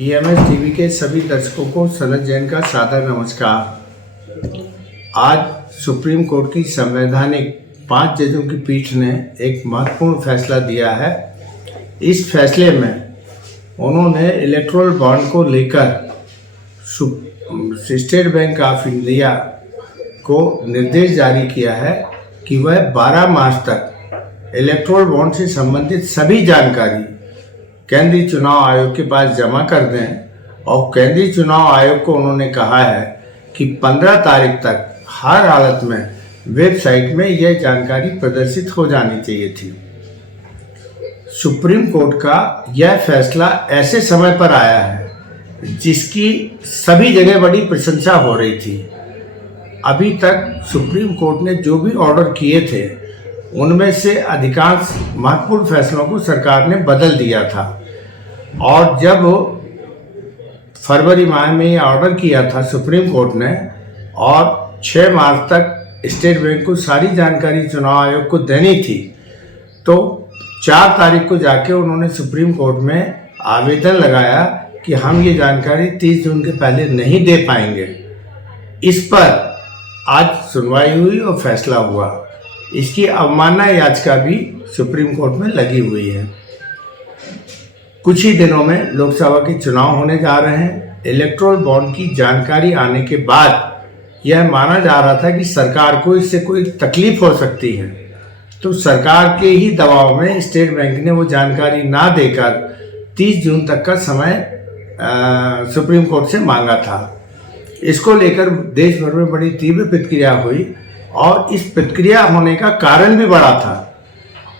EMS TV के सभी दर्शकों को सनत जैन का सादर नमस्कार। आज सुप्रीम कोर्ट की संवैधानिक 5 जजों की पीठ ने एक महत्वपूर्ण फैसला दिया है। इस फैसले में उन्होंने इलेक्टोरल बॉन्ड को लेकर स्टेट बैंक ऑफ इंडिया को निर्देश जारी किया है कि वह 12 मार्च तक इलेक्टोरल बॉन्ड से संबंधित सभी जानकारी केंद्रीय चुनाव आयोग के पास जमा कर दें और केंद्रीय चुनाव आयोग को उन्होंने कहा है कि 15 तारीख तक हर हालत में वेबसाइट में यह जानकारी प्रदर्शित हो जानी चाहिए थी। सुप्रीम कोर्ट का यह फैसला ऐसे समय पर आया है जिसकी सभी जगह बड़ी प्रशंसा हो रही थी। अभी तक सुप्रीम कोर्ट ने जो भी ऑर्डर किए थे उनमें से अधिकांश महत्वपूर्ण फैसलों को सरकार ने बदल दिया था और जब फरवरी माह में यह ऑर्डर किया था सुप्रीम कोर्ट ने और 6 मार्च तक स्टेट बैंक को सारी जानकारी चुनाव आयोग को देनी थी, तो 4 तारीख को जाके उन्होंने सुप्रीम कोर्ट में आवेदन लगाया कि हम ये जानकारी 30 जून के पहले नहीं दे पाएंगे। इस पर आज सुनवाई हुई और फैसला हुआ। इसकी अवमानना याचिका भी सुप्रीम कोर्ट में लगी हुई है। कुछ ही दिनों में लोकसभा के चुनाव होने जा रहे हैं। इलेक्टोरल बॉन्ड की जानकारी आने के बाद यह माना जा रहा था कि सरकार को इससे कोई तकलीफ हो सकती है, तो सरकार के ही दबाव में स्टेट बैंक ने वो जानकारी ना देकर 30 जून तक का समय सुप्रीम कोर्ट से मांगा था। इसको लेकर देश भर में बड़ी तीव्र प्रतिक्रिया हुई और इस प्रतिक्रिया होने का कारण भी बड़ा था।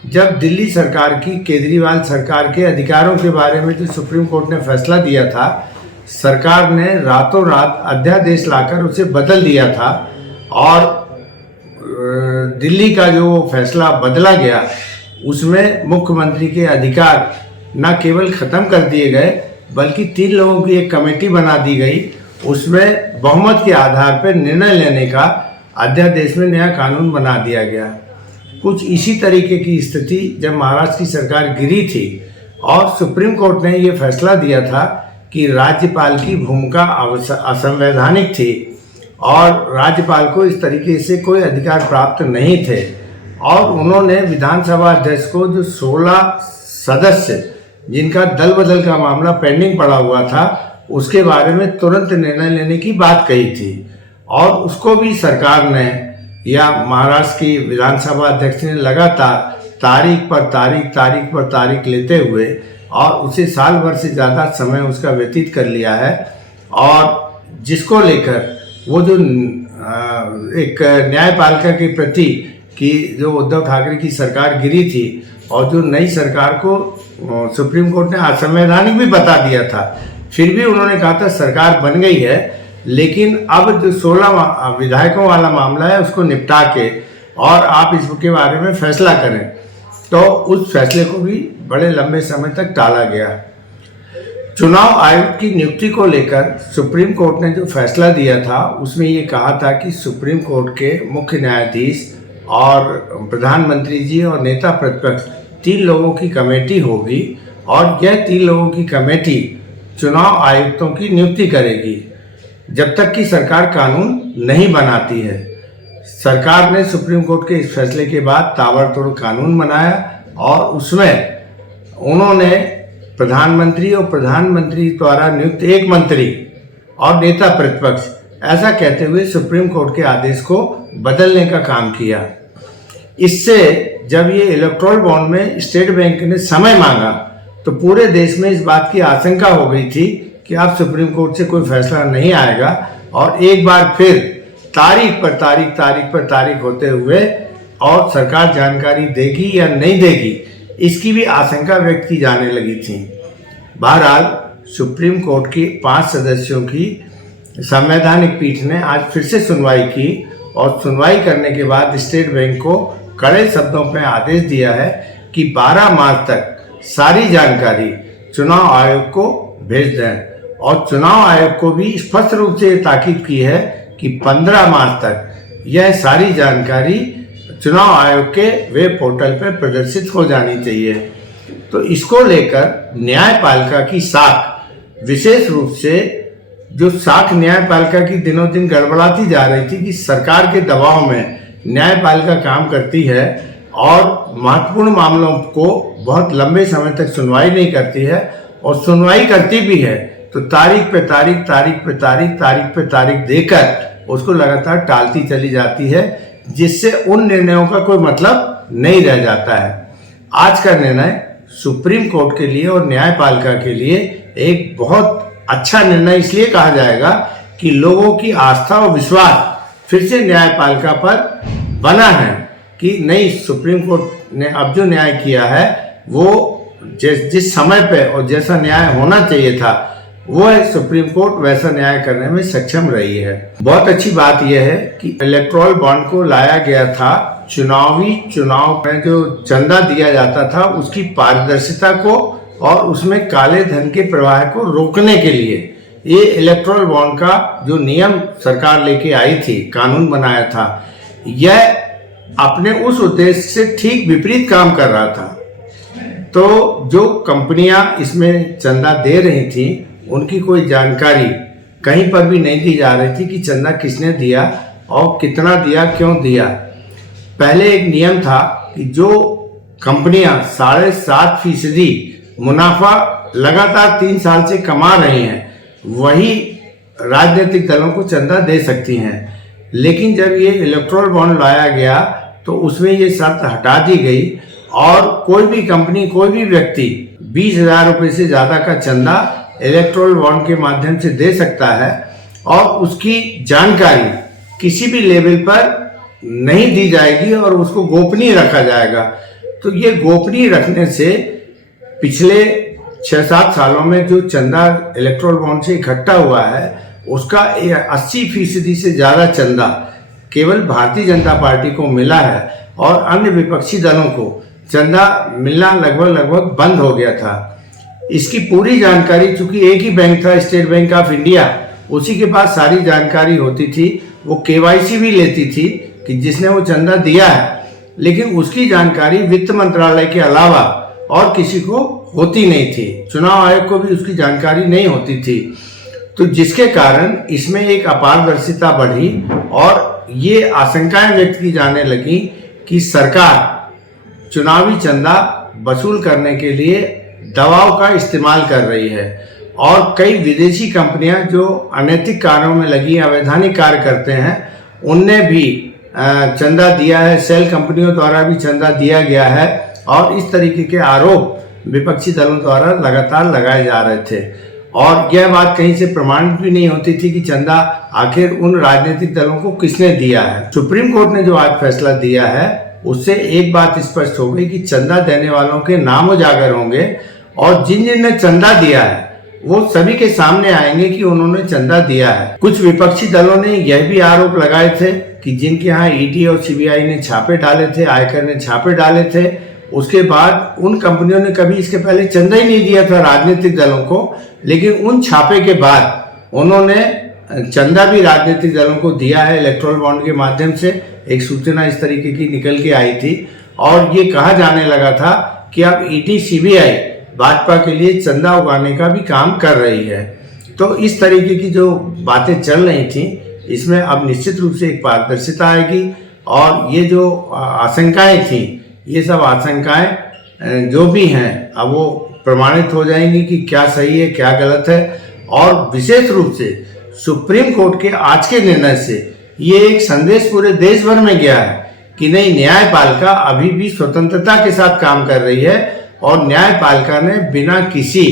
जब दिल्ली सरकार की केजरीवाल सरकार के अधिकारों के बारे में जो सुप्रीम कोर्ट ने फैसला दिया था, सरकार ने रातों रात अध्यादेश लाकर उसे बदल दिया था और दिल्ली का जो फैसला बदला गया उसमें मुख्यमंत्री के अधिकार न केवल ख़त्म कर दिए गए बल्कि 3 लोगों की एक कमेटी बना दी गई। उसमें बहुमत के आधार पर निर्णय लेने का अध्यादेश में नया कानून बना दिया गया। कुछ इसी तरीके की स्थिति जब महाराष्ट्र की सरकार गिरी थी और सुप्रीम कोर्ट ने ये फैसला दिया था कि राज्यपाल की भूमिका असंवैधानिक थी और राज्यपाल को इस तरीके से कोई अधिकार प्राप्त नहीं थे और उन्होंने विधानसभा अध्यक्ष को जो 16 सदस्य जिनका दल बदल का मामला पेंडिंग पड़ा हुआ था उसके बारे में तुरंत निर्णय लेने की बात कही थी और उसको भी सरकार ने या महाराष्ट्र की विधानसभा अध्यक्ष ने लगातार तारीख पर तारीख लेते हुए और उसे साल भर से ज़्यादा समय उसका व्यतीत कर लिया है और जिसको लेकर वो जो एक न्यायपालिका के प्रति कि जो उद्धव ठाकरे की सरकार गिरी थी और जो नई सरकार को सुप्रीम कोर्ट ने असंवैधानिक भी बता दिया था, फिर भी उन्होंने कहा था सरकार बन गई है, लेकिन अब जो 16 विधायकों वाला मामला है उसको निपटा के और आप इसके बारे में फैसला करें, तो उस फैसले को भी बड़े लंबे समय तक टाला गया। चुनाव आयोग की नियुक्ति को लेकर सुप्रीम कोर्ट ने जो फैसला दिया था उसमें ये कहा था कि सुप्रीम कोर्ट के मुख्य न्यायाधीश और प्रधानमंत्री जी और नेता प्रतिपक्ष 3 लोगों की कमेटी होगी और यह 3 लोगों की कमेटी चुनाव आयुक्तों की नियुक्ति करेगी जब तक कि सरकार कानून नहीं बनाती है। सरकार ने सुप्रीम कोर्ट के इस फैसले के बाद ताबड़तोड़ कानून बनाया और उसमें उन्होंने प्रधानमंत्री और प्रधानमंत्री द्वारा नियुक्त एक मंत्री और नेता प्रतिपक्ष ऐसा कहते हुए सुप्रीम कोर्ट के आदेश को बदलने का काम किया। इससे जब ये इलेक्टोरल बॉन्ड में स्टेट बैंक ने समय मांगा तो पूरे देश में इस बात की आशंका हो गई थी कि अब सुप्रीम कोर्ट से कोई फैसला नहीं आएगा और एक बार फिर तारीख पर तारीख होते हुए और सरकार जानकारी देगी या नहीं देगी इसकी भी आशंका व्यक्त की जाने लगी थी। बहरहाल सुप्रीम कोर्ट की 5 सदस्यों की संवैधानिक पीठ ने आज फिर से सुनवाई की और सुनवाई करने के बाद स्टेट बैंक को कड़े शब्दों में आदेश दिया है कि 12 मार्च तक सारी जानकारी चुनाव आयोग को भेज दें और चुनाव आयोग को भी स्पष्ट रूप से ताकीद की है कि 15 मार्च तक यह सारी जानकारी चुनाव आयोग के वेब पोर्टल पर प्रदर्शित हो जानी चाहिए। तो इसको लेकर न्यायपालिका की साख विशेष रूप से जो साख न्यायपालिका की दिनों दिन गड़बड़ाती जा रही थी कि सरकार के दबाव में न्यायपालिका काम करती है और महत्वपूर्ण मामलों को बहुत लंबे समय तक सुनवाई नहीं करती है, और सुनवाई करती भी है तो तारीख पे तारीख देकर उसको लगातार टालती चली जाती है, जिससे उन निर्णयों का कोई मतलब नहीं रह जाता है। आज का निर्णय सुप्रीम कोर्ट के लिए और न्यायपालिका के लिए एक बहुत अच्छा निर्णय इसलिए कहा जाएगा कि लोगों की आस्था और विश्वास फिर से न्यायपालिका पर बना है कि नहीं, सुप्रीम कोर्ट ने अब जो न्याय किया है वो जिस समय पे और जैसा न्याय होना चाहिए था वो है, सुप्रीम कोर्ट वैसा न्याय करने में सक्षम रही है। बहुत अच्छी बात यह है कि इलेक्टोरल बॉन्ड को लाया गया था चुनाव में जो चंदा दिया जाता था उसकी पारदर्शिता को और उसमें काले धन के प्रवाह को रोकने के लिए ये इलेक्टोरल बॉन्ड का जो नियम सरकार लेके आई थी, कानून बनाया था, यह अपने उस उद्देश्य से ठीक विपरीत काम कर रहा था। तो जो कंपनियां इसमें चंदा दे रही थी उनकी कोई जानकारी कहीं पर भी नहीं दी जा रही थी कि चंदा किसने दिया और कितना दिया, क्यों दिया। पहले एक नियम था कि जो कंपनियां 7.5% मुनाफा लगातार 3 साल से कमा रही हैं वही राजनीतिक दलों को चंदा दे सकती हैं, लेकिन जब ये इलेक्टोरल बॉन्ड लाया गया तो उसमें ये शर्त हटा दी गई और कोई भी कंपनी, कोई भी व्यक्ति 20,000 रुपये से ज़्यादा का चंदा इलेक्टोरल बॉन्ड के माध्यम से दे सकता है और उसकी जानकारी किसी भी लेवल पर नहीं दी जाएगी और उसको गोपनीय रखा जाएगा। तो ये गोपनीय रखने से पिछले 6-7 सालों में जो चंदा इलेक्टोरल बॉन्ड से इकट्ठा हुआ है उसका 80% से ज़्यादा चंदा केवल भारतीय जनता पार्टी को मिला है और अन्य विपक्षी दलों को चंदा मिलना लगभग बंद हो गया था। इसकी पूरी जानकारी, चूंकि एक ही बैंक था स्टेट बैंक ऑफ इंडिया, उसी के पास सारी जानकारी होती थी, वो KYC भी लेती थी कि जिसने वो चंदा दिया है, लेकिन उसकी जानकारी वित्त मंत्रालय के अलावा और किसी को होती नहीं थी। चुनाव आयोग को भी उसकी जानकारी नहीं होती थी, तो जिसके कारण इसमें एक अपारदर्शिता बढ़ी और ये आशंकाएं व्यक्त की जाने लगी कि सरकार चुनावी चंदा वसूल करने के लिए दबाव का इस्तेमाल कर रही है और कई विदेशी कंपनियां जो अनैतिक कार्यों में लगी, अवैधानिक कार्य करते हैं, उनने भी चंदा दिया है, सेल कंपनियों द्वारा भी चंदा दिया गया है और इस तरीके के आरोप विपक्षी दलों द्वारा लगातार लगाए जा रहे थे। और यह बात कहीं से प्रमाणित भी नहीं होती थी कि चंदा आखिर उन राजनीतिक दलों को किसने दिया है। सुप्रीम कोर्ट ने जो आज फैसला दिया है उससे एक बात स्पष्ट हो गई कि चंदा देने वालों के नाम उजागर होंगे और जिन ने चंदा दिया है वो सभी के सामने आएंगे कि उन्होंने चंदा दिया है। कुछ विपक्षी दलों ने यह भी आरोप लगाए थे कि जिनके यहाँ ED और CBI ने छापे डाले थे, आयकर ने छापे डाले थे, उसके बाद उन कंपनियों ने कभी इसके पहले चंदा ही नहीं दिया था राजनीतिक दलों को, लेकिन उन छापे के बाद उन्होंने चंदा भी राजनीतिक दलों को दिया है इलेक्टोरल बॉन्ड के माध्यम से। एक सूचना इस तरीके की निकल के आई थी और ये कहा जाने लगा था कि अब ED CBI भाजपा के लिए चंदा उगाने का भी काम कर रही है। तो इस तरीके की जो बातें चल रही थी इसमें अब निश्चित रूप से एक पारदर्शिता आएगी और ये जो आशंकाएं थी, ये सब आशंकाएं जो भी हैं अब वो प्रमाणित हो जाएंगी कि क्या सही है क्या गलत है। और विशेष रूप से सुप्रीम कोर्ट के आज के निर्णय से ये एक संदेश पूरे देश भर में गया है कि नहीं, न्यायपालिका अभी भी स्वतंत्रता के साथ काम कर रही है और न्यायपालिका ने बिना किसी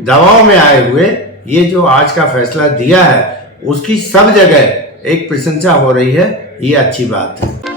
दबाव में आए हुए ये जो आज का फैसला दिया है उसकी सब जगह एक प्रशंसा हो रही है। ये अच्छी बात है।